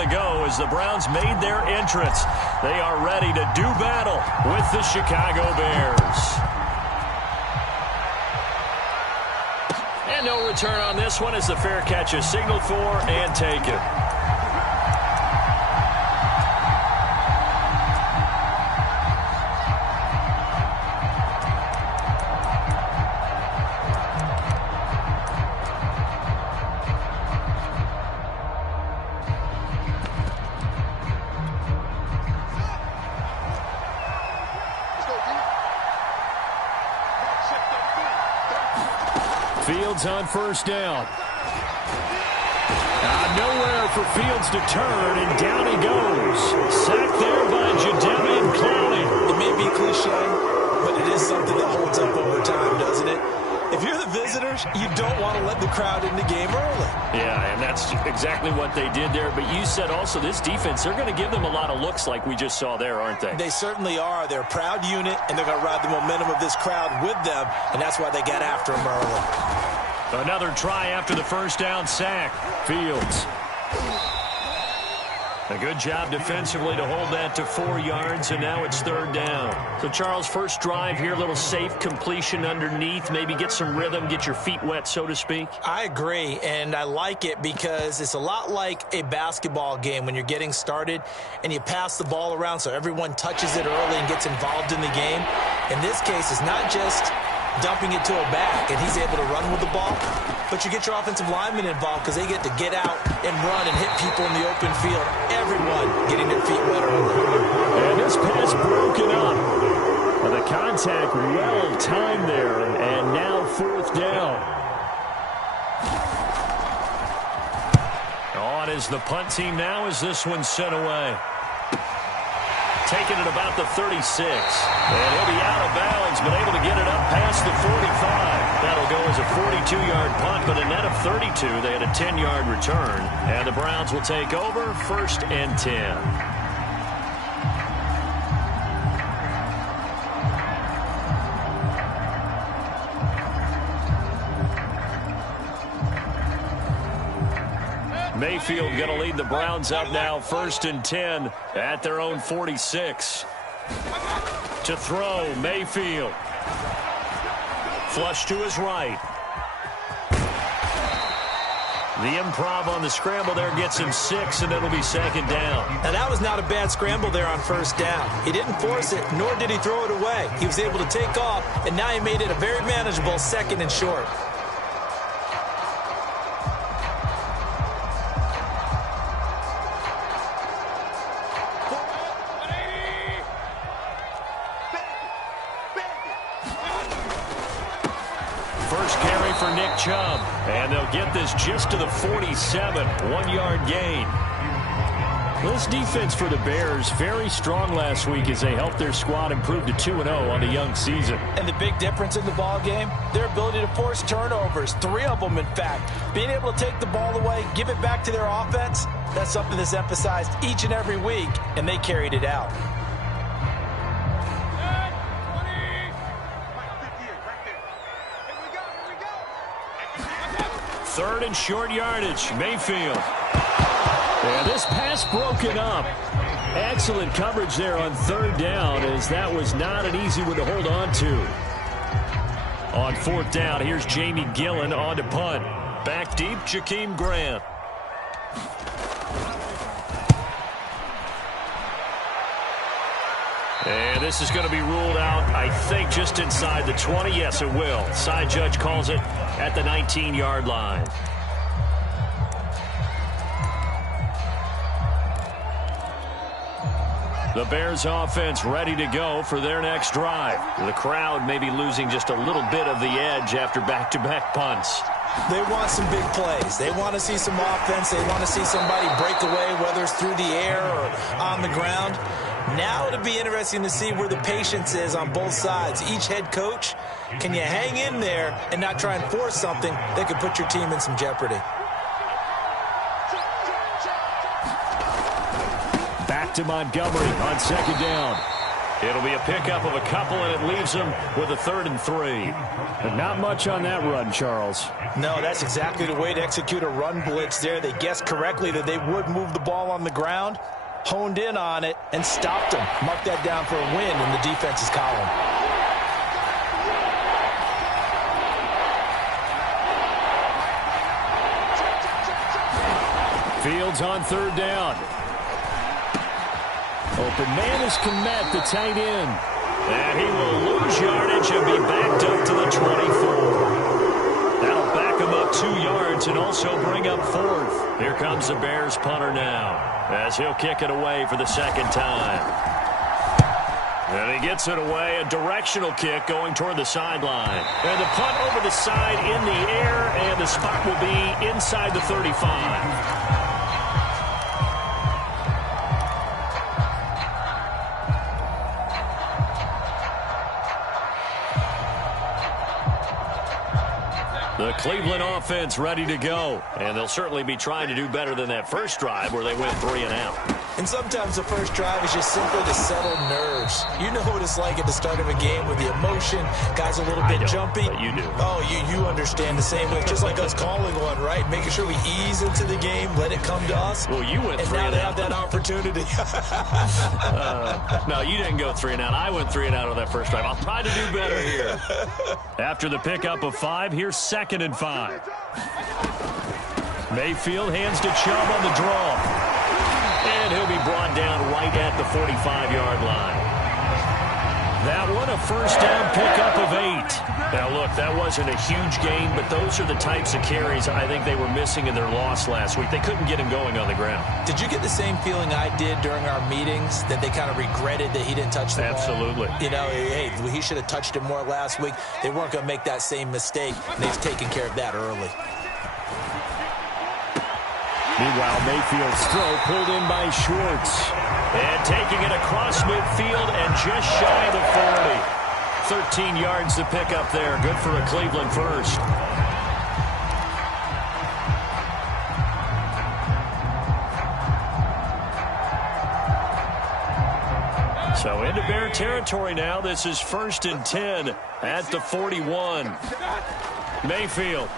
to go as the Browns made their entrance. They are ready to do battle with the Chicago Bears. And no return on this one as the fair catch is signaled for and taken. Fields on first down. Nowhere for Fields to turn, and down he goes. Sacked there by Jadeveon Clowney. It may be cliche, but it is something that holds up over time, doesn't it? If you're the visitors, you don't want to let the crowd in the game early. Yeah, and that's exactly what they did there. But you said also this defense, they're going to give them a lot of looks like we just saw there, aren't they? They certainly are. They're a proud unit, and they're going to ride the momentum of this crowd with them, and that's why they got after them early. Another try after the first down sack. Fields. A good job defensively to hold that to 4 yards, and now it's third down. So, Charles, first drive here, a little safe completion underneath, maybe get some rhythm, get your feet wet, so to speak. I agree, and I like it because it's a lot like a basketball game when you're getting started and you pass the ball around so everyone touches it early and gets involved in the game. In this case, it's not just dumping it to a back and he's able to run with the ball, but you get your offensive linemen involved because they get to get out and run and hit people in the open field. Everyone getting their feet wet early. And this pass broken up. The contact well timed there, and now fourth down. On is the punt team now as this one's sent away. Taking it about the 36. And he'll be out of bounds, but able to get it up past the 45. That'll go as a 42-yard punt, but a net of 32. They had a 10-yard return. And the Browns will take over, first and 10. Mayfield going to lead the Browns up now, first and 10 at their own 46. To throw, Mayfield. Flush to his right. The improv on the scramble there gets him 6, and it'll be second down. Now, that was not a bad scramble there on first down. He didn't force it, nor did he throw it away. He was able to take off, and now he made it a very manageable second and short. Chubb, and they'll get this just to the 47, 1-yard gain. Well, this defense for the Bears, very strong last week as they helped their squad improve to 2-0 on the young season. And the big difference in the ball game, their ability to force turnovers, 3 of them in fact. Being able to take the ball away, give it back to their offense, that's something that's emphasized each and every week, and they carried it out. Third and short yardage, Mayfield. And this pass broken up. Excellent coverage there on third down, as that was not an easy one to hold on to. On fourth down, here's Jamie Gillen on to punt. Back deep, Jakeem Grant. And this is going to be ruled out, I think, just inside the 20. Yes, it will. Side judge calls it at the 19-yard line. The Bears offense ready to go for their next drive. The crowd may be losing just a little bit of the edge after back-to-back punts. They want some big plays. They want to see some offense. They want to see somebody break away, whether it's through the air or on the ground. Now it'll be interesting to see where the patience is on both sides. Each head coach, can you hang in there and not try and force something that could put your team in some jeopardy? Back to Montgomery on second down. It'll be a pickup of a couple, and it leaves them with a 3rd and 3. But not much on that run, Charles. No, that's exactly the way to execute a run blitz there. They guessed correctly that they would move the ball on the ground, honed in on it, and stopped them. Mark that down for a win in the defense's column. Fields on 3rd down. Open man is Komet, the tight end. And he will lose yardage and be backed up to the 24. That'll back him up 2 yards and also bring up 4th. Here comes the Bears punter now, as he'll kick it away for the 2nd time. And he gets it away, a directional kick going toward the sideline. And the punt over the side in the air, and the spot will be inside the 35. The Cleveland offense ready to go. And they'll certainly be trying to do better than that first drive where they went 3 and out. And sometimes the first drive is just simply to settle nerves. You know what it's like at the start of a game with the emotion. Guys are a little bit jumpy. But you do. Oh, you understand the same way. Just like us calling one, right? Making sure we ease into the game, let it come to us. Well, you went 3 and out. And now they have that opportunity. No, you didn't go 3 and out. I went 3 and out on that first drive. I'll try to do better here. After the pickup of 5, here's 2nd and 5. Mayfield hands to Chubb on the draw. And he'll be brought down right at the 45-yard line. That one, a first down pickup of 8. Now, look, that wasn't a huge gain, but those are the types of carries I think they were missing in their loss last week. They couldn't get him going on the ground. Did you get the same feeling I did during our meetings, that they kind of regretted that he didn't touch the ball? Absolutely. You know, hey, he should have touched it more last week. They weren't going to make that same mistake, and they've taken care of that early. Meanwhile, Mayfield's throw pulled in by Schwartz. And taking it across midfield and just shy of the 40. 13 yards to pick up there. Good for a Cleveland first. So into Bear territory now. This is 1st and 10 at the 41. Mayfield.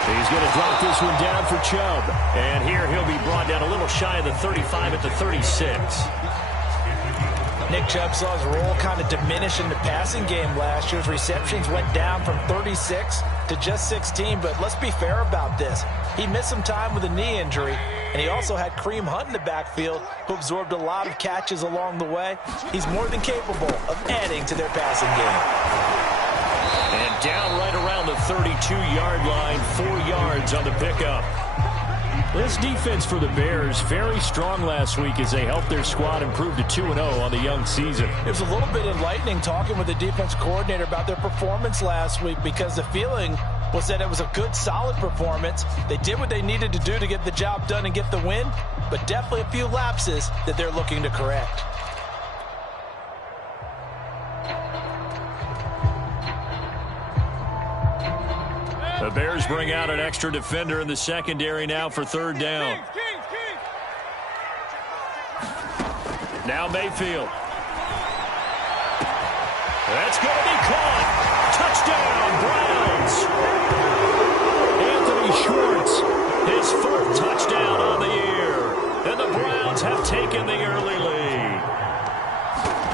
He's going to drop this one down for Chubb. And here he'll be brought down a little shy of the 35 at the 36. Nick Chubb saw his role kind of diminish in the passing game last year. His receptions went down from 36 to just 16. But let's be fair about this. He missed some time with a knee injury. And he also had Kareem Hunt in the backfield, who absorbed a lot of catches along the way. He's more than capable of adding to their passing game. And down right around the 32-yard line, 4 yards on the pickup. This defense for the Bears, very strong last week as they helped their squad improve to 2-0 on the young season. It was a little bit enlightening talking with the defense coordinator about their performance last week, because the feeling was that it was a good, solid performance. They did what they needed to do to get the job done and get the win, but definitely a few lapses that they're looking to correct. The Bears bring out an extra defender in the secondary now for 3rd down. Now Mayfield. That's going to be caught. Touchdown, Browns. Anthony Schwartz, his 4th touchdown on the year. And the Browns have taken the early lead.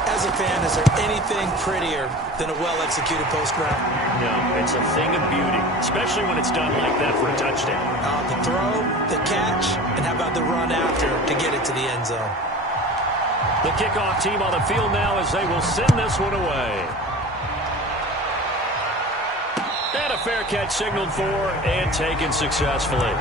As a fan, is there anything prettier than a well-executed post route? No, it's a thing of beauty, especially when it's done like that for a touchdown. The throw, the catch, and how about the run after to get it to the end zone? The kickoff team on the field now as they will send this one away. And a fair catch signaled for and taken successfully.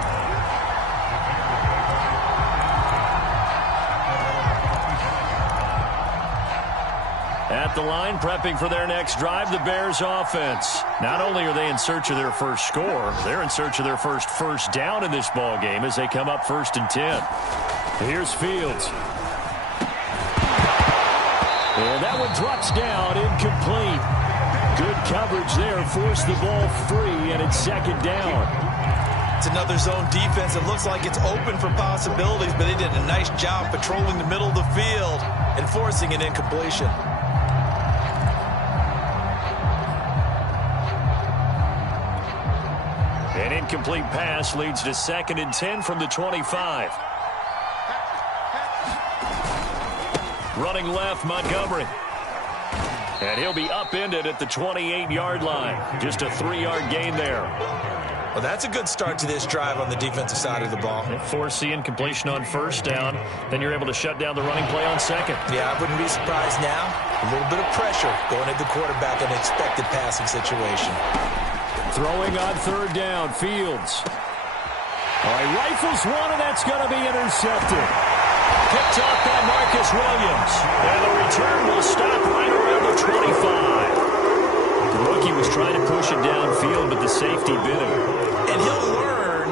At the line, prepping for their next drive, the Bears offense. Not only are they in search of their first score, they're in search of their first down in this ball game as they come up 1st and 10. Here's Fields. And that one drops down, incomplete. Good coverage there, forced the ball free, and it's 2nd down. It's another zone defense. It looks like it's open for possibilities, but they did a nice job patrolling the middle of the field and forcing an incompletion. An incomplete pass leads to 2nd and 10 from the 25. Running left, Montgomery. And he'll be upended at the 28-yard line. Just a 3-yard gain there. Well, that's a good start to this drive on the defensive side of the ball. Force the incompletion on 1st down. Then you're able to shut down the running play on 2nd. Yeah, I wouldn't be surprised now. A little bit of pressure going at the quarterback in an expected passing situation. Throwing on 3rd down, Fields. All right, rifles one, and that's going to be intercepted. Picked off by Marcus Williams. And the return will stop right around the 25. The rookie was trying to push it downfield, but the safety bit him. And he'll learn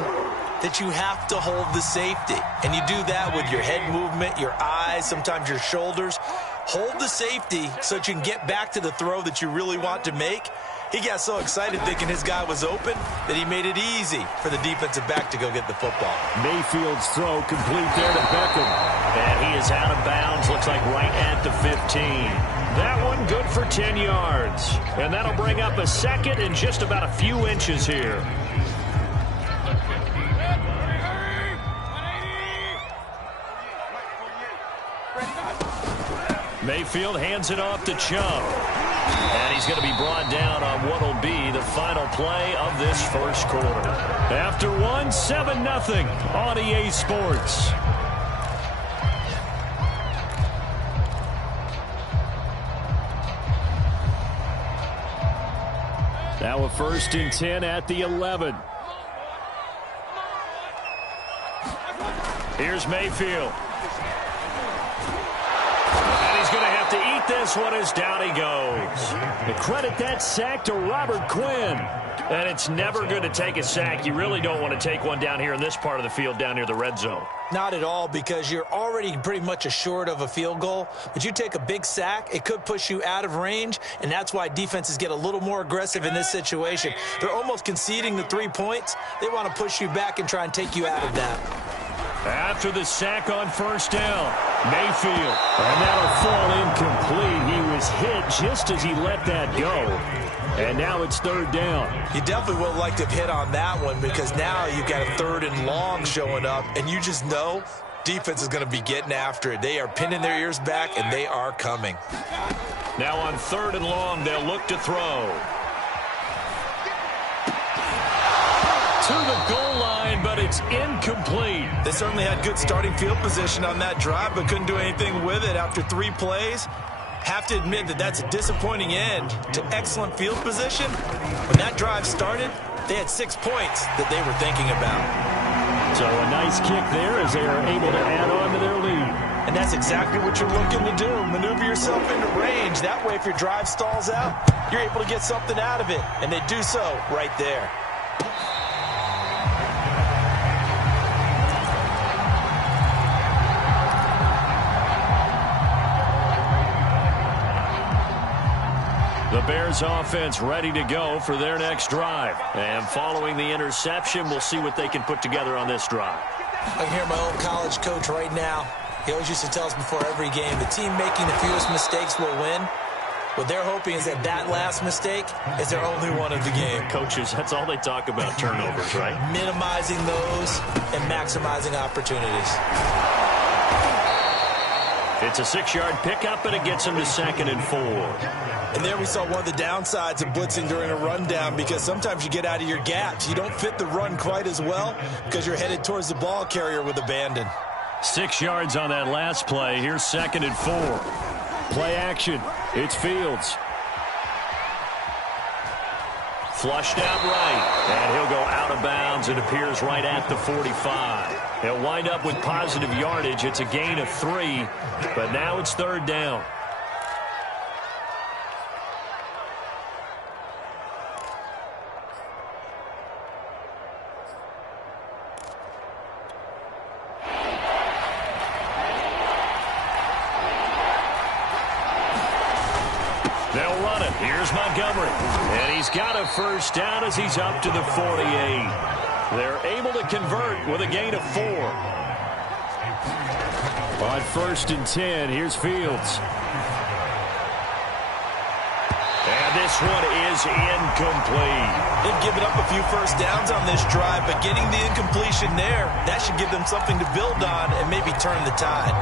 that you have to hold the safety. And you do that with your head movement, your eyes, sometimes your shoulders. Hold the safety so that you can get back to the throw that you really want to make. He got so excited thinking his guy was open that he made it easy for the defensive back to go get the football. Mayfield's throw complete there to Beckham. And he is out of bounds, looks like right at the 15. That one good for 10 yards. And that'll bring up a 2nd and just about a few inches here. Mayfield hands it off to Chubb. And he's going to be brought down on what will be the final play of this 1st quarter. After 7-0 on EA Sports. Now a 1st and 10 at the 11. Here's Mayfield. And he's going to have to eat this one as down he goes. The credit that sack to Robert Quinn. And it's never good to take a sack. You really don't want to take one down here in this part of the field down near the red zone. Not at all, because you're already pretty much assured of a field goal. But you take a big sack, it could push you out of range, and that's why defenses get a little more aggressive in this situation. They're almost conceding the 3 points. They want to push you back and try and take you out of that. After the sack on 1st down, Mayfield. And that'll fall incomplete. He was hit just as he let that go. And now it's 3rd down. You definitely would like to have hit on that one, because now you've got a 3rd and long showing up, and you just know defense is going to be getting after it. They are pinning their ears back, and they are coming. Now on 3rd and long, they'll look to throw. To the goal line, but it's incomplete. They certainly had good starting field position on that drive, but couldn't do anything with it after 3 plays. Have to admit that that's a disappointing end to excellent field position. When that drive started, they had 6 points that they were thinking about. So a nice kick there as they are able to add on to their lead. And that's exactly what you're looking to do. Maneuver yourself into range. That way, if your drive stalls out, you're able to get something out of it. And they do so right there. The Bears offense ready to go for their next drive. And following the interception, we'll see what they can put together on this drive. I can hear my old college coach right now. He always used to tell us before every game, the team making the fewest mistakes will win. What they're hoping is that that last mistake is their only one of the game. Coaches, that's all they talk about, turnovers, right? Minimizing those and maximizing opportunities. It's a 6-yard pickup, and it gets them to 2nd and 4. And there we saw one of the downsides of blitzing during a rundown, because sometimes you get out of your gaps. You don't fit the run quite as well because you're headed towards the ball carrier with abandon. 6 yards on that last play. Here's 2nd and 4. Play action. It's Fields. Flushed out right, and he'll go out of bounds. It appears right at the 45. He'll wind up with positive yardage. It's a gain of 3, but now it's 3rd down. They'll run it. Here's Montgomery. And he's got a 1st down as he's up to the 48. They're able to convert with a gain of 4. On 1st and 10, here's Fields. And this one is incomplete. They've given up a few first downs on this drive, but getting the incompletion there, that should give them something to build on and maybe turn the tide.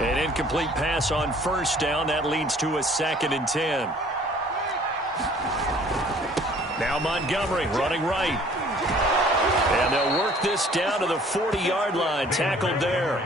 An incomplete pass on 1st down. That leads to a 2nd and 10. Now Montgomery running right. And they'll work this down to the 40-yard line. Tackled there.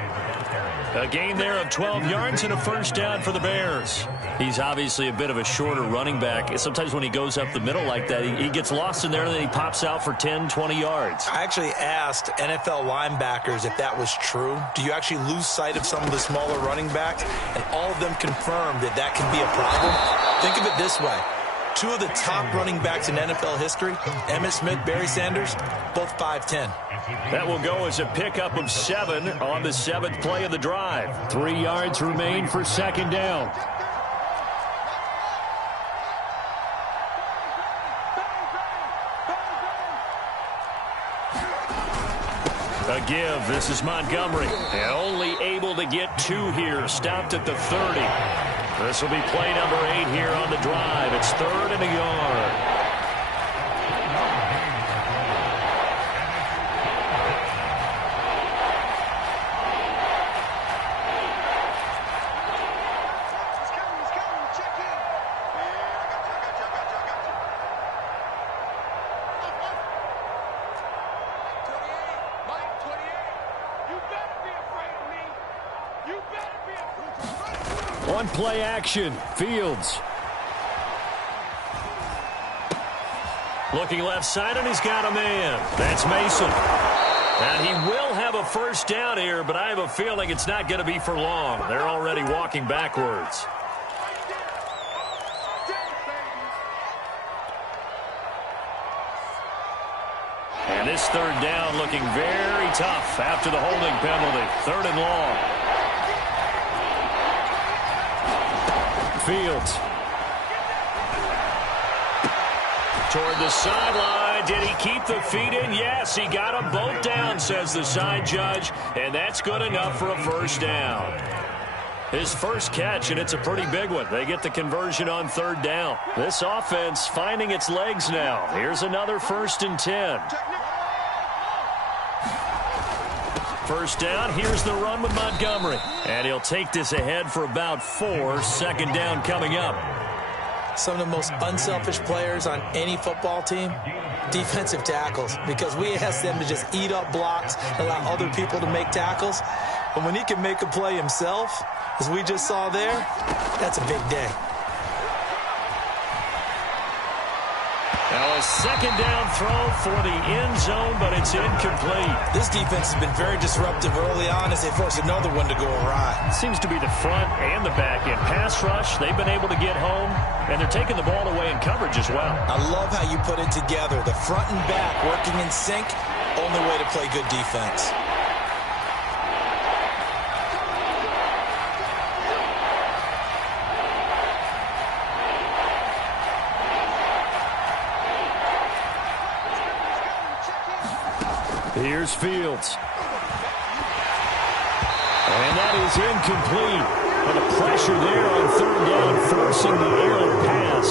A gain there of 12 yards and a 1st down for the Bears. He's obviously a bit of a shorter running back. Sometimes when he goes up the middle like that, he gets lost in there and then he pops out for 10, 20 yards. I actually asked NFL linebackers if that was true. Do you actually lose sight of some of the smaller running backs? And all of them confirmed that that can be a problem. Think of it this way. 2 of the top running backs in NFL history, Emmitt Smith, Barry Sanders, both 5'10". That will go as a pickup of 7 on the 7th play of the drive. 3 yards remain for 2nd down. A give. This is Montgomery. And only able to get 2 here. Stopped at the 30. This will be play number 8 here on the drive. It's 3rd and a yard. On play action, Fields. Looking left side, and he's got a man. That's Mason. And he will have a 1st down here, but I have a feeling it's not going to be for long. They're already walking backwards. And this 3rd down looking very tough after the holding penalty. 3rd and long. Fields. Toward the sideline. Did he keep the feet in? Yes, he got them both down, says the side judge. And that's good enough for a 1st down. His first catch, and it's a pretty big one. They get the conversion on 3rd down. This offense finding its legs now. Here's another 1st and 10. 1st down, here's the run with Montgomery. And he'll take this ahead for about 4. 2nd down coming up. Some of the most unselfish players on any football team, defensive tackles, because we ask them to just eat up blocks, allow other people to make tackles. But when he can make a play himself, as we just saw there, that's a big day. Now a 2nd down throw for the end zone, but it's incomplete. This defense has been very disruptive early on as they force another one to go awry. Seems to be the front and the back end. Pass rush, they've been able to get home, and they're taking the ball away in coverage as well. I love how you put it together. The front and back working in sync, only way to play good defense. Here's Fields. And that is incomplete. And the pressure there on 3rd down, forcing the errant pass.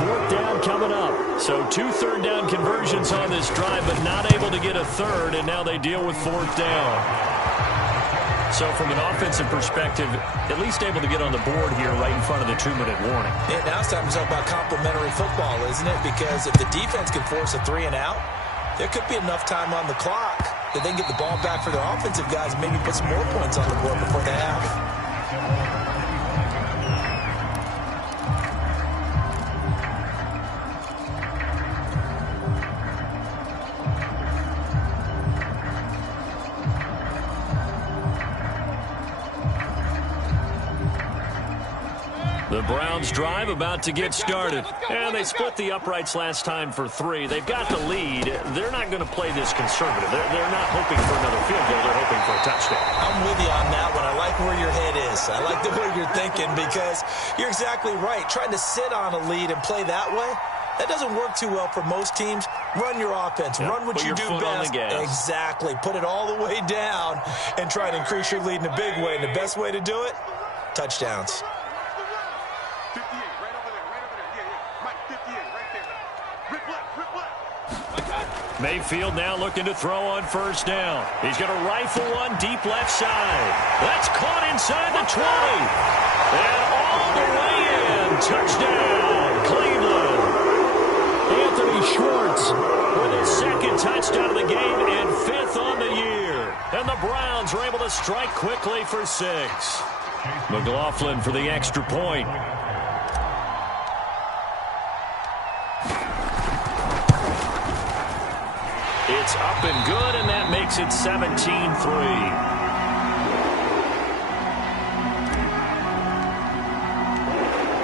4th down coming up. So 2 3rd down conversions on this drive, but not able to get a 3rd, and now they deal with 4th down. So from an offensive perspective, at least able to get on the board here right in front of the 2-minute warning. Yeah, now it's time to talk about complementary football, isn't it? Because if the defense can force a 3 and out, there could be enough time on the clock that they can get the ball back for their offensive guys and maybe put some more points on the board before the half. The Browns drive about to get started. And they split the uprights last time for 3. They've got the lead. They're not going to play this conservative. They're not hoping for another field goal. They're hoping for a touchdown. I'm with you on that one. I like where your head is. I like the way you're thinking because you're exactly right. Trying to sit on a lead and play that way, that doesn't work too well for most teams. Run your offense. Yep. Run what you do best. Exactly. Put it all the way down and try to increase your lead in a big way. And the best way to do it, touchdowns. 58, right over there. Yeah. Mike, 58, right there. Rip left. Mayfield now looking to throw on first down. He's going to rifle one deep left side. That's caught inside the 20. And all the way in. Touchdown, Cleveland. Anthony Schwartz with his second touchdown of the game and 5th on the year. And the Browns are able to strike quickly for 6. McLaughlin for the extra point. It's up and good, and that makes it 17-3.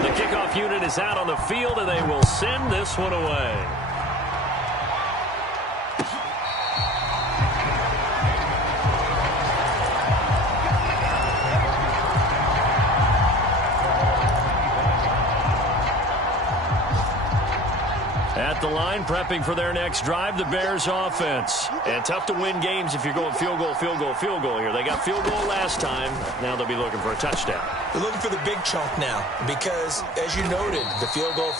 The kickoff unit is out on the field, and they will send this one away. At the line, prepping for their next drive, the Bears offense. And tough to win games if you're going field goal here. They got field goal last time. Now they'll be looking for a touchdown. They're looking for the big chunk now because, as you noted, the field goal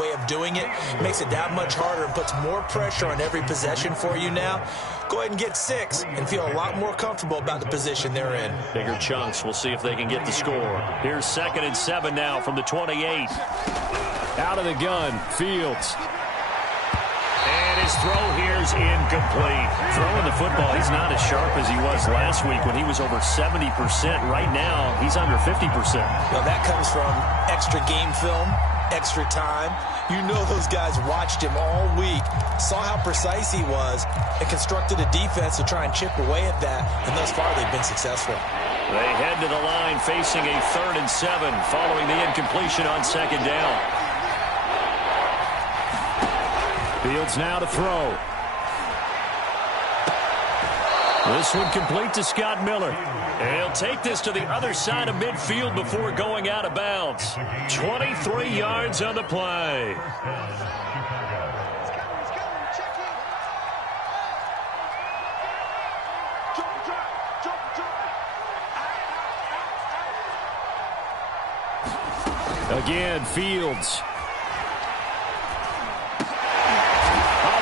way of doing it makes it that much harder and puts more pressure on every possession for you now. Go ahead and get 6 and feel a lot more comfortable about the position they're in. Bigger chunks. We'll see if they can get the score. Here's 2nd and 7 now from the 28. Out of the gun, Fields. And his throw here's incomplete. Throwing the football, he's not as sharp as he was last week when he was over 70%. Right now, he's under 50%. Well, that comes from extra game film, extra time. You know those guys watched him all week, saw how precise he was, and constructed a defense to try and chip away at that. And thus far, they've been successful. They head to the line facing a 3rd and 7 following the incompletion on 2nd down. Fields now to throw. This one complete to Scott Miller. And he'll take this to the other side of midfield before going out of bounds. 23 yards on the play. Again, Fields.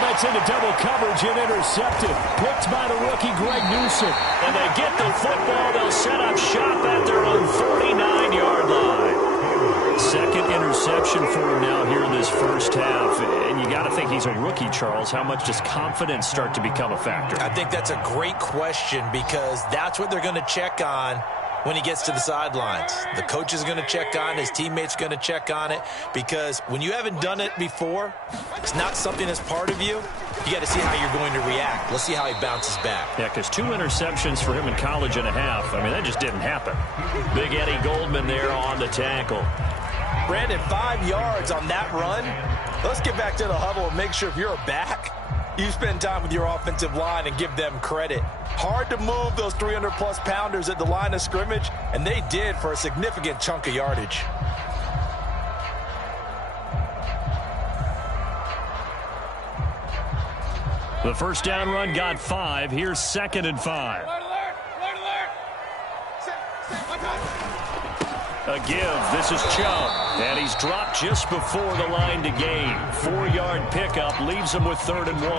That's into double coverage and intercepted. Picked by the rookie, Greg Newsome. And they get the football. They'll set up shop at their own 49-yard line. 2nd interception for him now here in this first half. And you got to think he's a rookie, Charles. How much does confidence start to become a factor? I think that's a great question because that's what they're going to check on when he gets to the sidelines. The coach is going to check on it. His teammates going to check on it because when you haven't done it before, it's not something that's part of you. You got to see how you're going to react. Let's see how he bounces back. Yeah, because 2 interceptions for him in college and a half. I mean, that just didn't happen. Big Eddie Goldman there on the tackle. Brandon, 5 yards on that run. Let's get back to the huddle and make sure if you're a back, you spend time with your offensive line and give them credit. Hard to move those 300-plus pounders at the line of scrimmage, and they did for a significant chunk of yardage. The first down run got 5. Here's 2nd and 5. A give. This is Chubb. And he's dropped just before the line to gain. 4-yard pickup leaves him with 3rd and 1.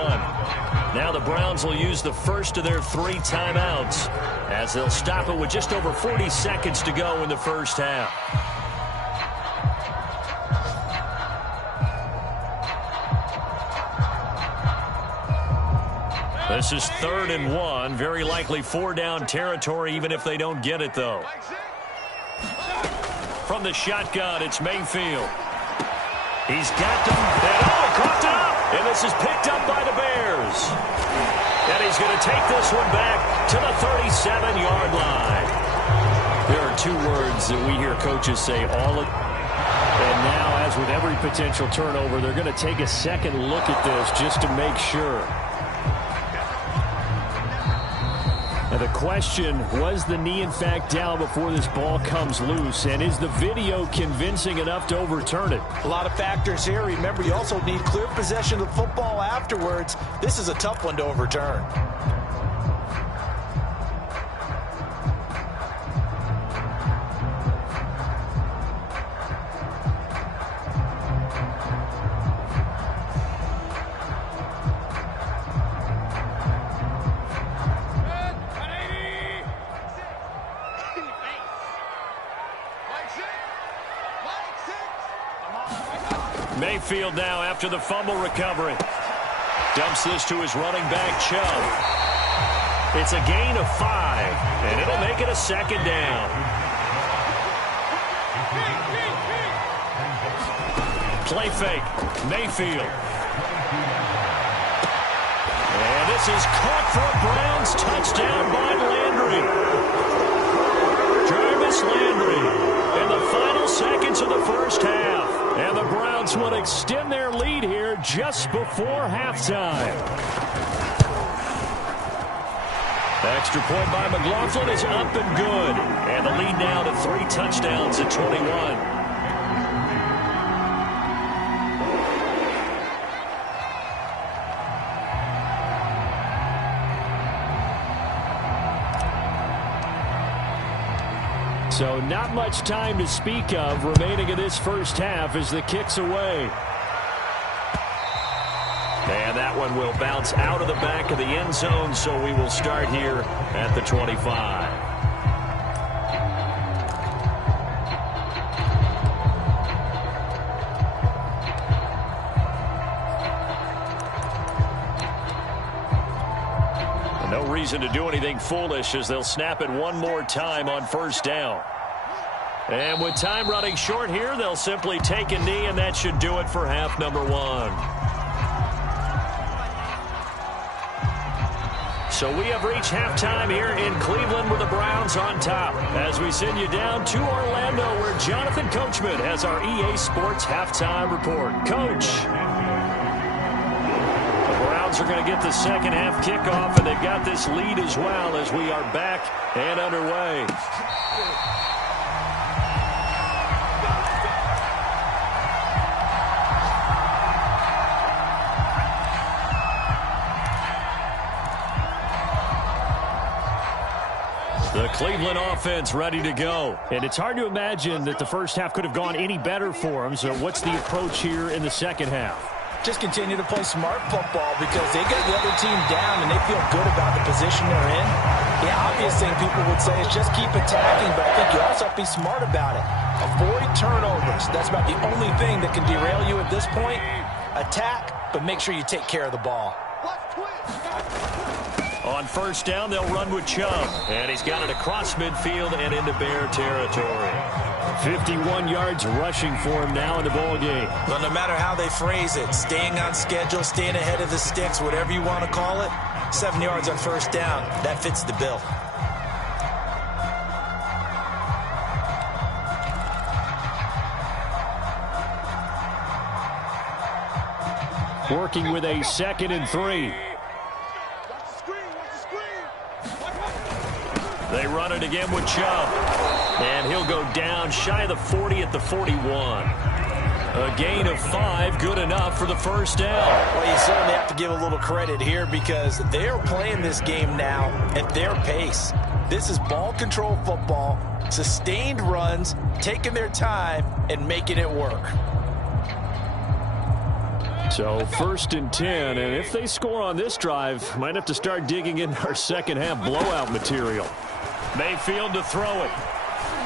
Now the Browns will use the first of their 3 timeouts as they'll stop it with just over 40 seconds to go in the first half. This is 3rd and 1. Very likely 4-down territory even if they don't get it, though. From the shotgun, it's Mayfield. He's got them. And coughed it up. And this is picked up by the Bears. And he's going to take this one back to the 37-yard line. There are are two words that we hear coaches say all of. And now, as with every potential turnover, they're going to take a second look at this just to make sure. Now the question, was the knee in fact down before this ball comes loose? And is the video convincing enough to overturn it? A lot of factors here. Remember, you also need clear possession of the football afterwards. This is a tough one to overturn. Mayfield now after the fumble recovery. Dumps this to his running back, Chubb. It's a gain of 5, and it'll make it a second down. Play fake, Mayfield. And this is caught for a Browns touchdown by Landry. Jarvis Landry in the final seconds of the first half. And the Browns will extend their lead here just before halftime. Extra point by McLaughlin is up and good. And the lead now to 3 touchdowns at 21. So not much time to speak of remaining in this first half as the kick's away. And that one will bounce out of the back of the end zone, so we will start here at the 25. No reason to do anything foolish as they'll snap it one more time on first down. And with time running short here, they'll simply take a knee, and that should do it for half number 1. So we have reached halftime here in Cleveland with the Browns on top. As we send you down to Orlando, where Jonathan Coachman has our EA Sports halftime report. Coach. Are going to get the second half kickoff, and they've got this lead as well as we are back and underway. The Cleveland offense ready to go. And it's hard to imagine that the first half could have gone any better for them. So what's the approach here in the second half? Just continue to play smart football because they get the other team down and they feel good about the position they're in. The obvious thing people would say is just keep attacking, but I think you also have to be smart about it. Avoid turnovers. That's about the only thing that can derail you at this point. Attack, but make sure you take care of the ball. On first down, they'll run with Chubb. And he's got it across midfield and into Bear territory. 51 yards rushing for him now in the ball game. Well, no matter how they phrase it, staying on schedule, staying ahead of the sticks, whatever you want to call it, 7 yards on first down, that fits the bill. Working with a 2nd and 3. They run it again with Chubb. And he'll go down shy of the 40 at the 41. A gain of 5, good enough for the first down. Well, you certainly have to give a little credit here because they're playing this game now at their pace. This is ball control football, sustained runs, taking their time, and making it work. So 1st and 10, and if they score on this drive, might have to start digging in our second half blowout material. Mayfield to throw it.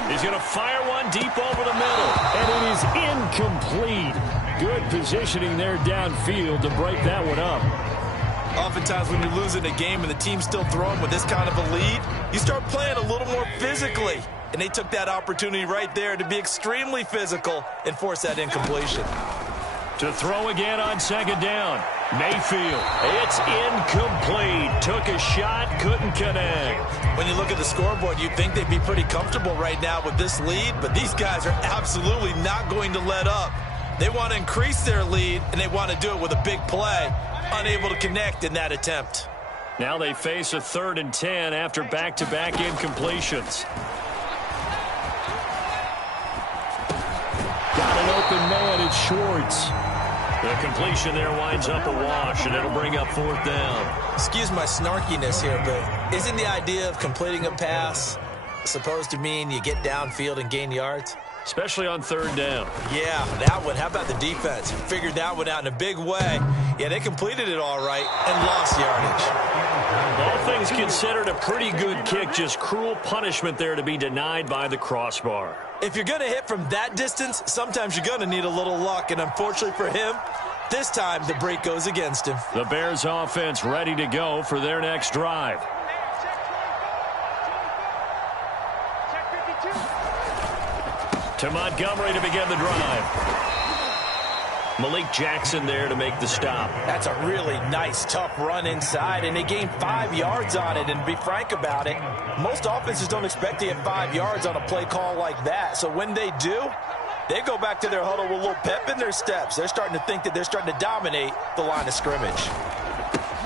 He's going to fire one deep over the middle. And it is incomplete. Good positioning there downfield to break that one up. Oftentimes when you're losing a game and the team's still throwing with this kind of a lead, you start playing a little more physically. And they took that opportunity right there to be extremely physical and force that incompletion. To throw again on second down. Mayfield. It's incomplete. Took a shot, couldn't connect. When you look at the scoreboard, you'd think they'd be pretty comfortable right now with this lead, but these guys are absolutely not going to let up. They want to increase their lead, and they want to do it with a big play. Unable to connect in that attempt. Now they face a 3rd and 10 after back-to-back incompletions. Got an open man, it's Schwartz. The completion there winds up a wash, and it'll bring up 4th down. Excuse my snarkiness here, but isn't the idea of completing a pass supposed to mean you get downfield and gain yards? Especially on 3rd down. Yeah, that one. How about the defense? Figured that one out in a big way. Yeah, they completed it all right and lost yardage. All things considered, a pretty good kick. Just cruel punishment there to be denied by the crossbar. If you're going to hit from that distance, sometimes you're going to need a little luck. And unfortunately for him, this time the break goes against him. The Bears offense ready to go for their next drive. To Montgomery to begin the drive. Malik Jackson there to make the stop. That's a really nice, tough run inside, and they gained 5 yards on it. And to be frank about it, most offenses don't expect to get 5 yards on a play call like that. So when they do, they go back to their huddle with a little pep in their steps. They're starting to think that they're starting to dominate the line of scrimmage.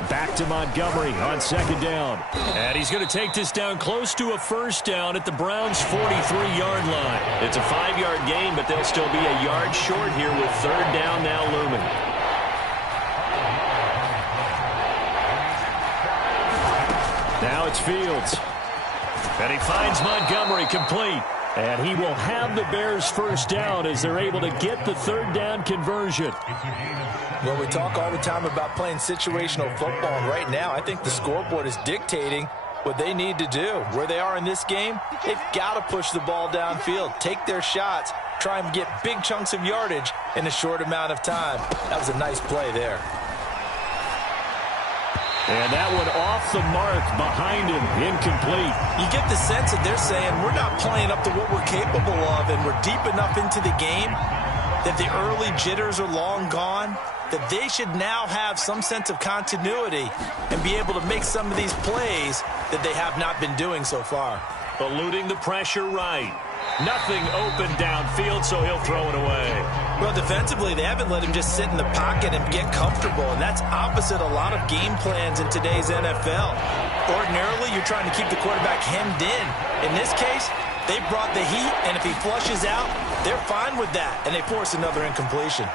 Back to Montgomery on 2nd down. And he's going to take this down close to a 1st down at the Browns' 43-yard line. It's a 5-yard gain, but they'll still be a yard short here with 3rd down now looming. Now it's Fields. And he finds Montgomery complete. And he will have the Bears' 1st down as they're able to get the 3rd down conversion. Well, we talk all the time about playing situational football, and right now I think the scoreboard is dictating what they need to do. Where they are in this game, they've got to push the ball downfield, take their shots, try and get big chunks of yardage in a short amount of time. That was a nice play there. And that one off the mark behind him, incomplete. You get the sense that they're saying we're not playing up to what we're capable of, and we're deep enough into the game that the early jitters are long gone, that they should now have some sense of continuity and be able to make some of these plays that they have not been doing so far. Eluding the pressure right. Nothing open downfield, so he'll throw it away. Well, defensively, they haven't let him just sit in the pocket and get comfortable, and that's opposite a lot of game plans in today's NFL. Ordinarily, you're trying to keep the quarterback hemmed in. In this case, they brought the heat, and if he flushes out, they're fine with that, and they force another incompletion.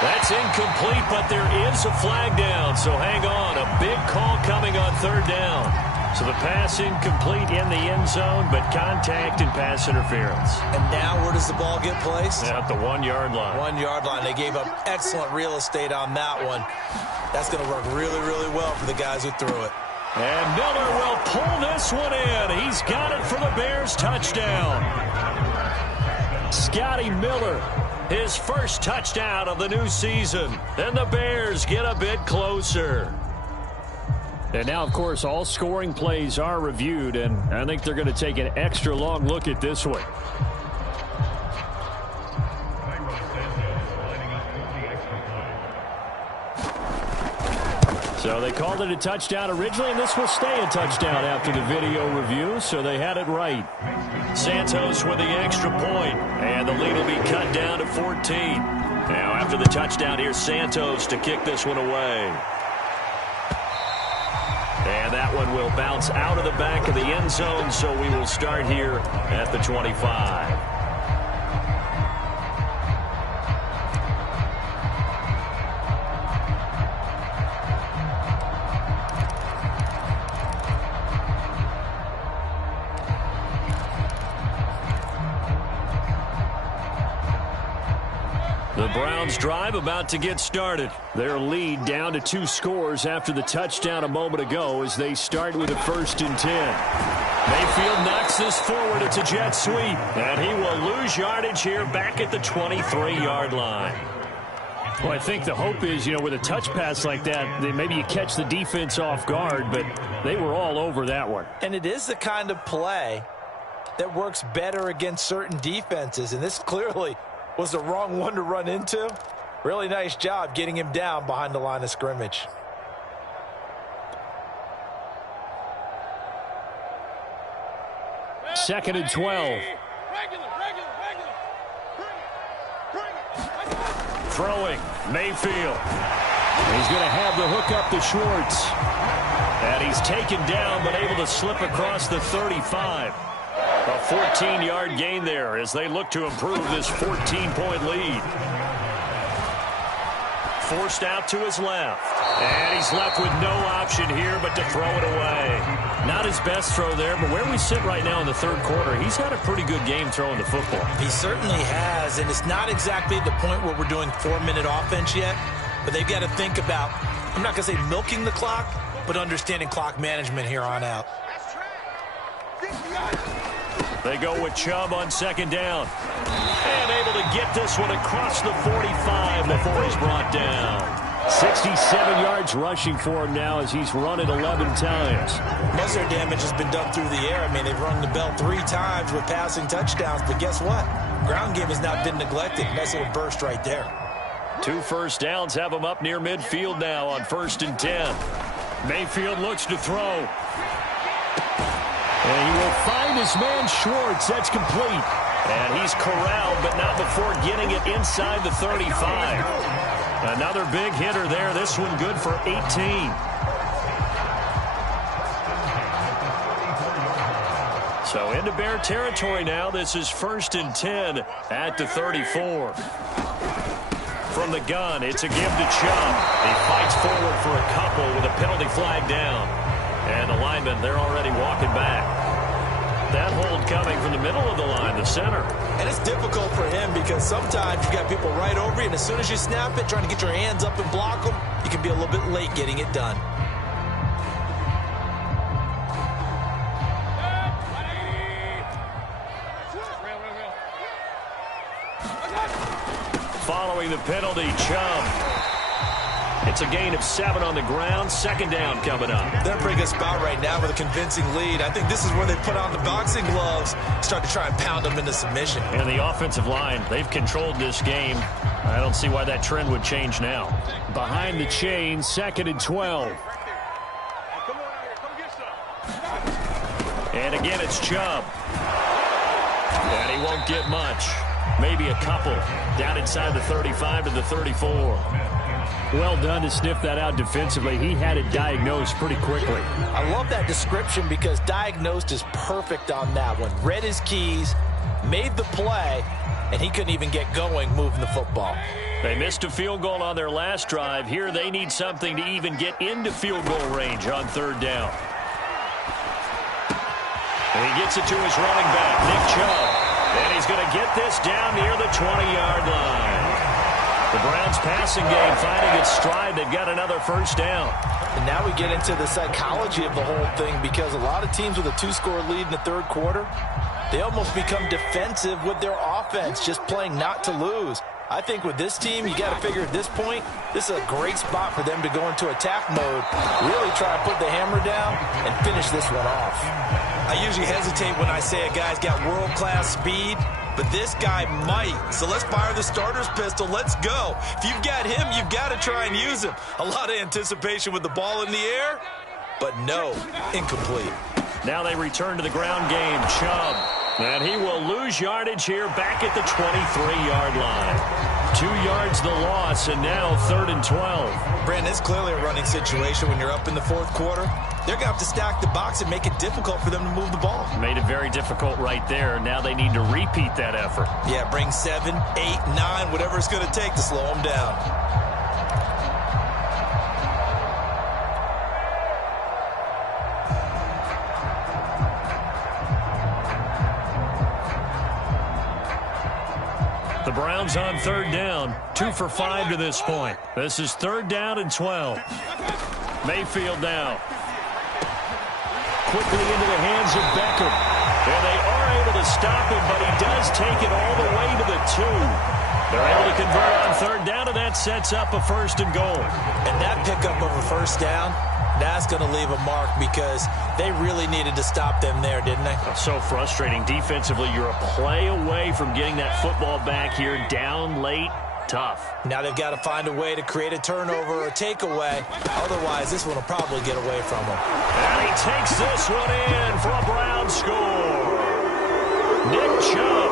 That's incomplete, but there is a flag down, so hang on. A big call coming on 3rd down. So the pass incomplete in the end zone, but contact and pass interference. And now where does the ball get placed? At the 1-yard line. 1-yard line. They gave up excellent real estate on that one. That's going to work really, really well for the guys who threw it. And Miller will pull this one in. He's got it for the Bears touchdown. Scotty Miller, his 1st touchdown of the new season. And the Bears get a bit closer. And now, of course, all scoring plays are reviewed, and I think they're going to take an extra long look at this one. So they called it a touchdown originally, and this will stay a touchdown after the video review, so they had it right. Santos with the extra point, and the lead will be cut down to 14. Now, after the touchdown, here's Santos to kick this one away. And that one will bounce out of the back of the end zone, so we will start here at the 25. The Browns drive about to get started. Their lead down to 2 scores after the touchdown a moment ago as they start with a 1st and 10. Mayfield knocks this forward. It's a jet sweep. And he will lose yardage here back at the 23-yard line. Well, I think the hope is, with a touch pass like that, maybe you catch the defense off guard, but they were all over that one. And it is the kind of play that works better against certain defenses, and this clearly was the wrong one to run into. Really nice job getting him down behind the line of scrimmage. Second and 12. Throwing, Mayfield. He's going to have the hook up to Schwartz. And he's taken down, but able to slip across the 35. A 14-yard gain there as they look to improve this 14-point lead. Forced out to his left. And he's left with no option here but to throw it away. Not his best throw there, but where we sit right now in the third quarter, he's had a pretty good game throwing the football. He certainly has, and it's not exactly the point where we're doing 4-minute offense yet, but they've got to think about, I'm not going to say milking the clock, but understanding clock management here on out. They go with Chubb on second down. And able to get this one across the 45 before he's brought down. 67 yards rushing for him now as he's run it 11 times. Most of their damage has been done through the air. I mean, they've rung the bell 3 times with passing touchdowns, but guess what? Ground game has not been neglected. Nice little burst right there. 2 first downs have him up near midfield now on 1st and 10. Mayfield looks to throw. And he will find his man Schwartz. That's complete. And he's corralled, but not before getting it inside the 35. Another big hitter there. This one good for 18. So into Bear territory now. This is 1st and 10 at the 34. From the gun, it's a give to Chubb. He fights forward for a couple with a penalty flag down. And the linemen, they're already walking back. That hold coming from the middle of the line, the center. And it's difficult for him because sometimes you got people right over you, and as soon as you snap it, trying to get your hands up and block them, you can be a little bit late getting it done. Following the penalty, Chubb. It's a gain of 7 on the ground. 2nd down coming up. They're in a pretty good spot right now with a convincing lead. I think this is where they put on the boxing gloves, start to try and pound them into submission. And the offensive line, they've controlled this game. I don't see why that trend would change now. Behind the chain, 2nd and 12. And again, it's Chubb. And he won't get much. Maybe a couple. Down inside the 35 to the 34. Well done to sniff that out defensively. He had it diagnosed pretty quickly. I love that description because diagnosed is perfect on that one. Read his keys, made the play, and he couldn't even get going moving the football. They missed a field goal on their last drive. Here they need something to even get into field goal range on 3rd down. And he gets it to his running back, Nick Chubb. And he's going to get this down near the 20-yard line. The Browns passing game finding its stride. They've got another 1st down. And now we get into the psychology of the whole thing because a lot of teams with a 2-score lead in the 3rd quarter, they almost become defensive with their offense, just playing not to lose. I think with this team, you got to figure at this point, this is a great spot for them to go into attack mode, really try to put the hammer down and finish this one off. I usually hesitate when I say a guy's got world-class speed, but this guy might. So let's fire the starter's pistol. Let's go. If you've got him, you've got to try and use him. A lot of anticipation with the ball in the air, but no, incomplete. Now they return to the ground game. Chubb. And he will lose yardage here back at the 23-yard line. 2 yards the loss, and now 3rd and 12. Brandon, it's clearly a running situation when you're up in the 4th quarter. They're going to have to stack the box and make it difficult for them to move the ball. Made it very difficult right there. Now they need to repeat that effort. Yeah, bring 7, 8, 9, whatever it's going to take to slow them down. The Browns on 3rd down. 2 for 5 to this point. This is 3rd down and 12. Mayfield now. Quickly into the hands of Beckham. And they are able to stop him, but he does take it all the way to the 2. They're able to convert on 3rd down, and that sets up a 1st and goal. And that pickup of a 1st down, that's going to leave a mark because they really needed to stop them there, didn't they? So frustrating. Defensively, you're a play away from getting that football back here down late. tough. Now they've got to find a way to create a turnover or takeaway. Otherwise, this one will probably get away from them. And he takes this one in for a Brown score. Nick Chubb,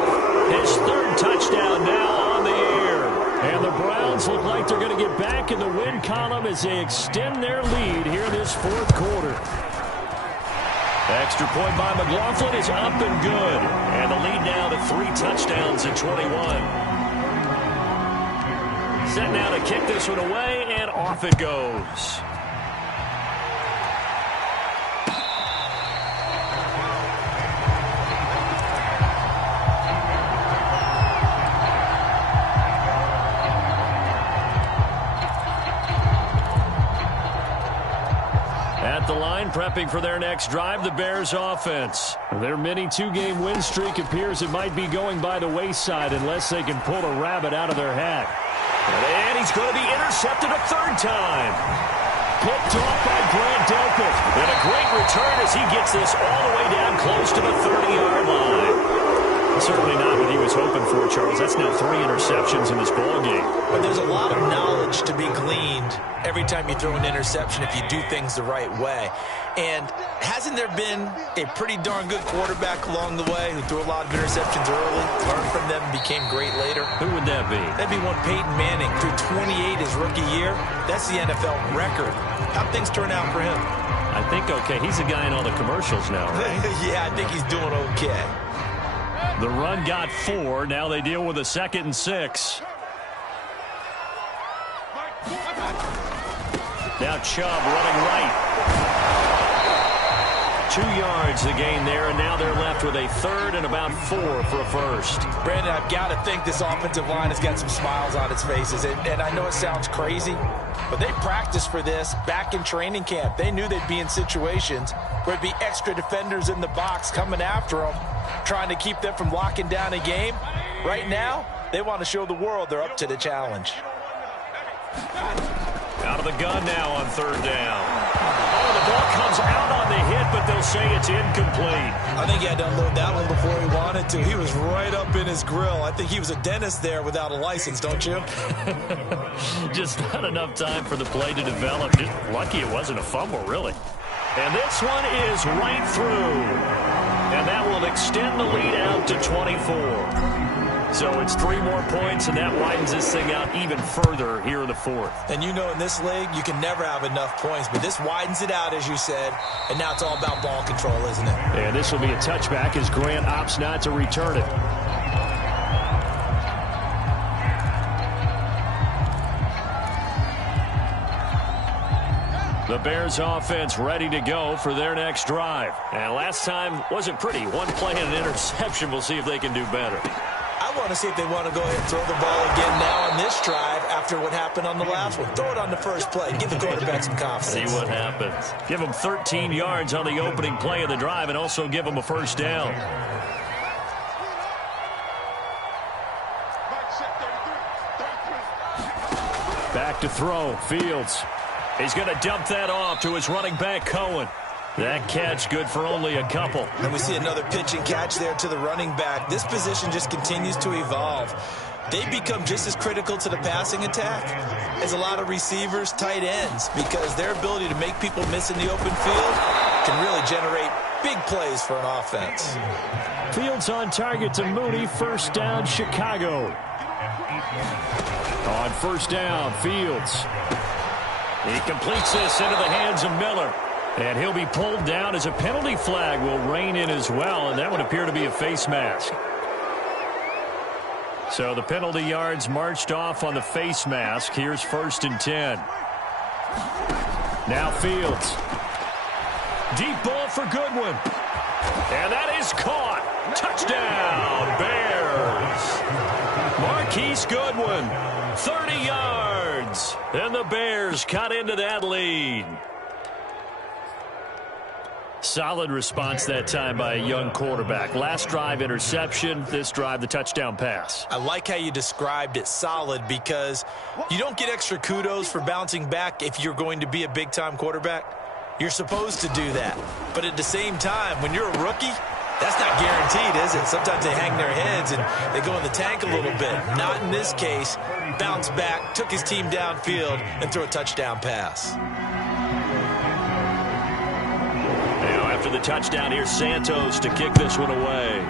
his third touchdown now on the year. And the Browns look like they're going to get back in the win column as they extend their lead here in this fourth quarter. Extra point by McLaughlin is up and good. And the lead now to 3 touchdowns at 21. Set now to kick this one away, and off it goes. At the line, prepping for their next drive, the Bears offense. Their mini 2-game win streak appears it might be going by the wayside unless they can pull a rabbit out of their hat. And he's going to be intercepted a third time. Picked off by Grant Delpit. And a great return as he gets this all the way down close to the 30-yard line. Certainly not what he was hoping for, Charles. That's now 3 interceptions in this ball game. But there's a lot of knowledge to be gleaned every time you throw an interception if you do things the right way. And hasn't there been a pretty darn good quarterback along the way who threw a lot of interceptions early, learned from them, and became great later? Who would that be? That'd be one Peyton Manning. Threw 28 his rookie year. That's the NFL record. How'd things turn out for him? I think okay. He's the guy in all the commercials now, right? Yeah, I think he's doing okay. The run got 4. Now they deal with a 2nd and 6. Now Chubb running right. 2 yards the gain there, and now they're left with a 3rd and about 4 for a first. Brandon, I've got to think this offensive line has got some smiles on its faces. And I know it sounds crazy, but they practiced for this back in training camp. They knew they'd be in situations where it'd be extra defenders in the box coming after them, trying to keep them from locking down a game. Right now, they want to show the world they're up to the challenge. Out of the gun now on 3rd down. Oh, the ball comes out on the hit, but they'll say it's incomplete. I think he had to unload that one before he wanted to. He was right up in his grill. I think he was a dentist there without a license, don't you? Just not enough time for the play to develop. Just lucky it wasn't a fumble, really. And this one is right through. And that will extend the lead out to 24. So it's 3 more points, and that widens this thing out even further here in the 4th. And you know in this league, you can never have enough points, but this widens it out, as you said, and now it's all about ball control, isn't it? And this will be a touchback as Grant opts not to return it. The Bears offense ready to go for their next drive. And last time wasn't pretty. 1 play and an interception. We'll see if they can do better. I want to see if they want to go ahead and throw the ball again now on this drive after what happened on the last one. Throw it on the first play. Give the quarterback some confidence. See what happens. Give them 13 yards on the opening play of the drive and also give them a first down. Back to throw. Fields. He's going to dump that off to his running back, Cohen. That catch good for only a couple. And we see another pitch and catch there to the running back. This position just continues to evolve. They become just as critical to the passing attack as a lot of receivers, tight ends, because their ability to make people miss in the open field can really generate big plays for an offense. Fields on target to Mooney. First down, Chicago. On first down, Fields. He completes this into the hands of Miller. And he'll be pulled down as a penalty flag will rein in as well, and that would appear to be a face mask. So the penalty yards marched off on the face mask. Here's 1st and 10. Now Fields. Deep ball for Goodwin. And that is caught. Touchdown, Bears. Marquise Goodwin, 30 yards. And the Bears cut into that lead. Solid response that time by a young quarterback. Last drive, interception. This drive, the touchdown pass. I like how you described it, solid, because you don't get extra kudos for bouncing back if you're going to be a big-time quarterback. You're supposed to do that. But at the same time, when you're a rookie, That's not guaranteed, is it? Sometimes they hang their heads and they go in the tank a little bit. Not in this case. Bounced back, took his team downfield, and threw a touchdown pass. Now after the touchdown, here's Santos to kick this one away.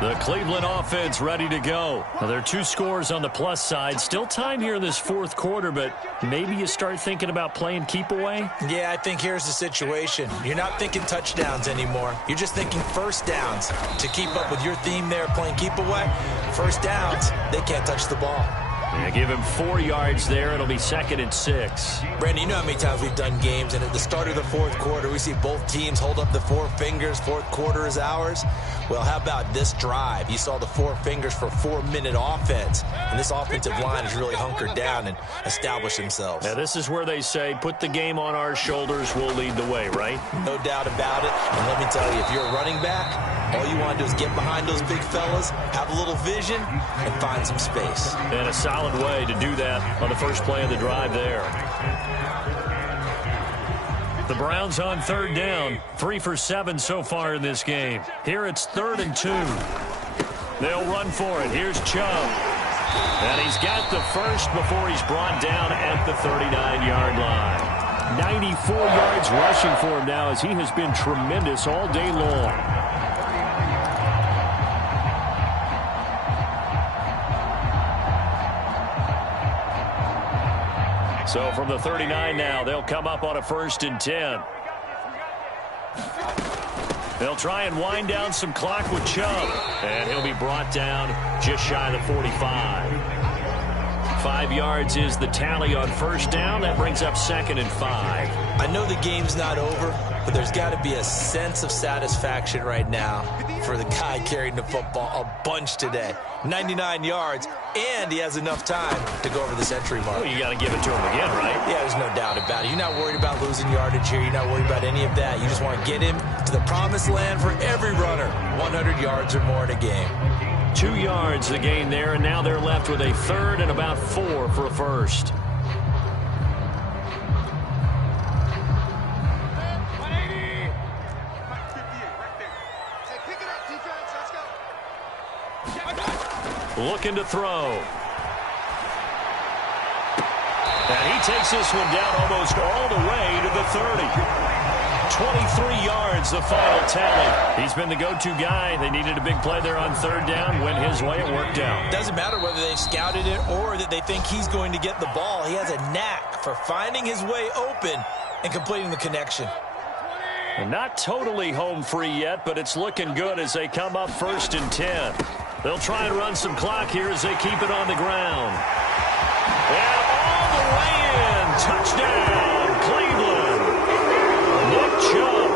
The Cleveland offense ready to go. Now, there are 2 scores on the plus side. Still time here in this fourth quarter, but maybe you start thinking about playing keep away? Yeah, I think here's the situation. You're not thinking touchdowns anymore. You're just thinking first downs. To keep up with your theme there, playing keep away, first downs, they can't touch the ball. Yeah, give him 4 yards there. It'll be 2nd and 6. Brandon, you know how many times we've done games, and at the start of the fourth quarter, we see both teams hold up the 4 fingers. Fourth quarter is ours. Well, how about this drive? You saw the 4 fingers for 4-minute offense, and this offensive line has really hunkered down and established themselves. Now, this is where they say, put the game on our shoulders, we'll lead the way, right? No doubt about it. And let me tell you, if you're a running back, all you want to do is get behind those big fellas, have a little vision, and find some space. And a solid way to do that on the first play of the drive there. The Browns on 3rd down, 3 for 7 so far in this game. Here it's 3rd and 2. They'll run for it. Here's Chubb. And he's got the first before he's brought down at the 39-yard line. 94 yards rushing for him now as he has been tremendous all day long. So from the 39 now, they'll come up on a 1st and 10. They'll try and wind down some clock with Chubb. And he'll be brought down just shy of the 45. 5 yards is the tally on 1st down. That brings up 2nd and 5. I know the game's not over, but there's got to be a sense of satisfaction right now for the guy carrying the football a bunch today. 99 yards, and he has enough time to go over the century mark. Well, you got to give it to him again, right? Yeah, there's no doubt about it. You're not worried about losing yardage here. You're not worried about any of that. You just want to get him to the promised land for every runner. 100 yards or more in a game. 2 yards the gain there, and now they're left with a 3rd and about 4 for a 1st. Looking to throw. And he takes this one down almost all the way to the 30. 23 yards, the final tally. He's been the go-to guy. They needed a big play there on 3rd down. Went his way, it worked out. Doesn't matter whether they've scouted it or that they think he's going to get the ball. He has a knack for finding his way open and completing the connection. And not totally home free yet, but it's looking good as they come up 1st and 10. They'll try and run some clock here as they keep it on the ground. And all the way in. Touchdown, Cleveland. Nick Chubb,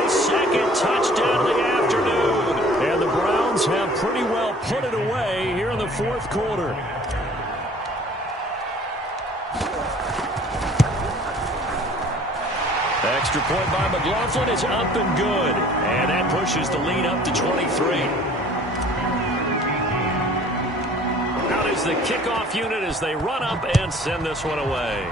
his 2nd touchdown of the afternoon. And the Browns have pretty well put it away here in the 4th quarter. Extra point by McLaughlin is up and good. And that pushes the lead up to 23. Out is the kickoff unit as they run up and send this one away.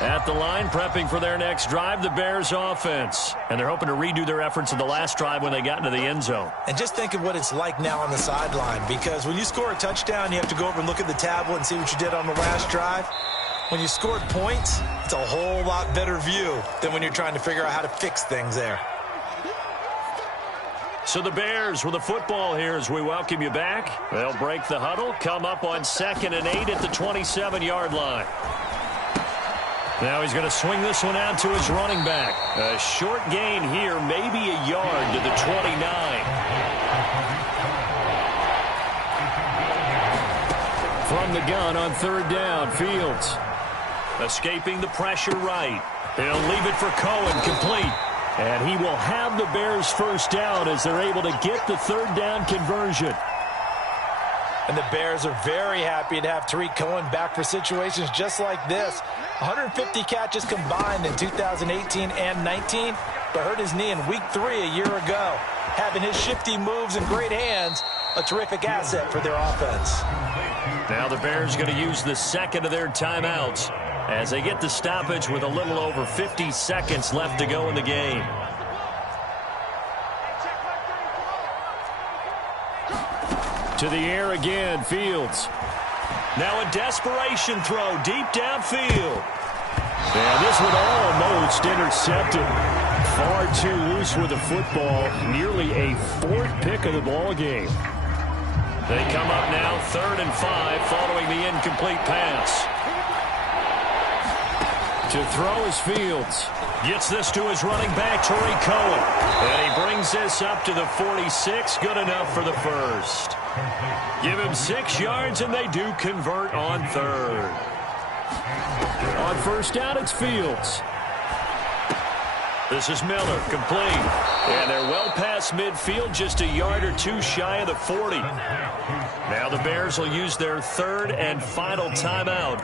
At the line, prepping for their next drive, the Bears offense. And they're hoping to redo their efforts in the last drive when they got into the end zone. And just think of what it's like now on the sideline, because when you score a touchdown, you have to go over and look at the tablet and see what you did on the last drive. When you scored points, it's a whole lot better view than when you're trying to figure out how to fix things there. So the Bears with the football here as we welcome you back. They'll break the huddle, come up on 2nd and 8 at the 27-yard line. Now he's going to swing this one out to his running back. A short gain here, maybe a yard to the 29. From the gun on 3rd down, Fields. Escaping the pressure right. He'll leave it for Cohen, complete. And he will have the Bears first down as they're able to get the third down conversion. And the Bears are very happy to have Tariq Cohen back for situations just like this. 150 catches combined in 2018 and 19, but hurt his knee in week 3 a year ago. Having his shifty moves and great hands, a terrific asset for their offense. Now the Bears going to use the second of their timeouts as they get the stoppage with a little over 50 seconds left to go in the game. To the air again, Fields. Now a desperation throw deep downfield. And this one almost intercepted. Far too loose with the football. Nearly a 4th pick of the ball game. They come up now 3rd and 5 following the incomplete pass. To throw is Fields. Gets this to his running back, Tariq Cohen. And he brings this up to the 46. Good enough for the first. Give him 6 yards, and they do convert on 3rd. On first down, it's Fields. This is Miller, complete. And they're well past midfield, just a yard or 2 shy of the 40. Now the Bears will use their 3rd and final timeout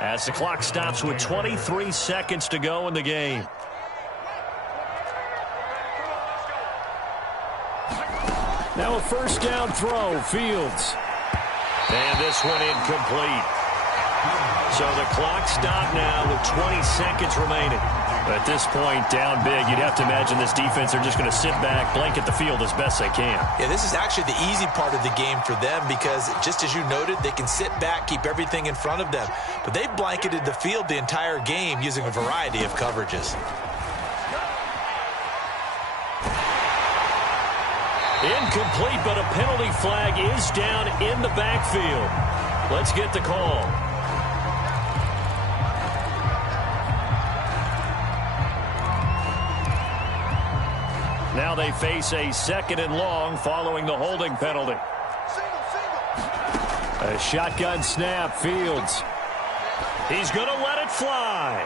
as the clock stops with 23 seconds to go in the game. Now a first down throw, Fields. And this one incomplete. So the clock stopped now with 20 seconds remaining. At this point, down big, you'd have to imagine this defense are just going to sit back, blanket the field as best they can. Yeah, this is actually the easy part of the game for them because, just as you noted, they can sit back, keep everything in front of them. But they've blanketed the field the entire game using a variety of coverages. Incomplete, but a penalty flag is down in the backfield. Let's get the call. Now they face a 2nd and long following the holding penalty. A shotgun snap, Fields. He's going to let it fly.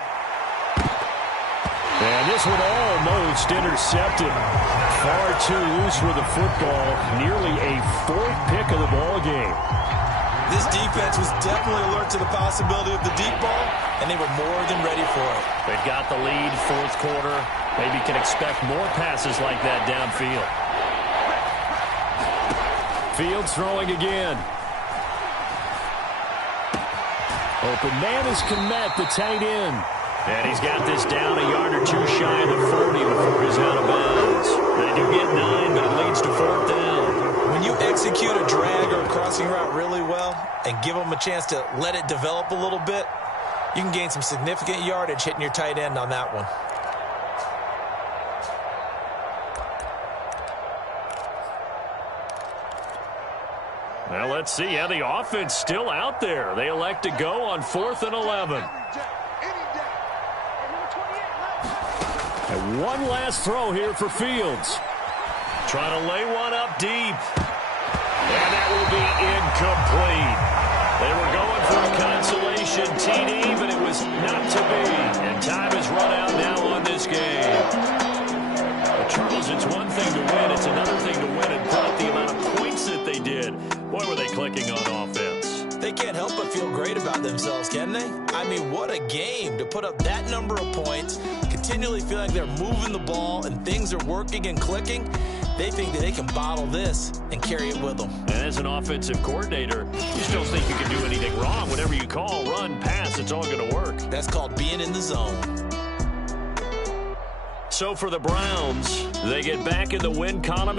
And this one almost intercepted. Far too loose with the football. Nearly a 4th pick of the ball game. This defense was definitely alert to the possibility of the deep ball, and they were more than ready for it. They've got the lead, 4th quarter. Maybe can expect more passes like that downfield. Fields throwing again. Open man is Kmet, the tight end. And he's got this down a yard or 2 shy of the 40 before he's out of bounds. They do get 9, but it leads to 4th down. When you execute a drag or a crossing route really well and give them a chance to let it develop a little bit, you can gain some significant yardage hitting your tight end on that one. Well, let's see how the offense still out there. They elect to go on 4th and 11. And one last throw here for Fields. Trying to lay one up deep. And that will be incomplete. They were going for a consolation TD, but it was not to be. And time has run out now on this game. But Charles, it's one thing to win. It's another thing to win and put up the amount of points that they did. Boy, were they clicking on offense. They can't help but feel great about themselves, can they? I mean, what a game to put up that number of points, continually feel like they're moving the ball and things are working and clicking. They think that they can bottle this and carry it with them. And as an offensive coordinator, you just don't think you can do anything wrong. Whatever you call, run, pass, it's all going to work. That's called being in the zone. So for the Browns, they get back in the win column.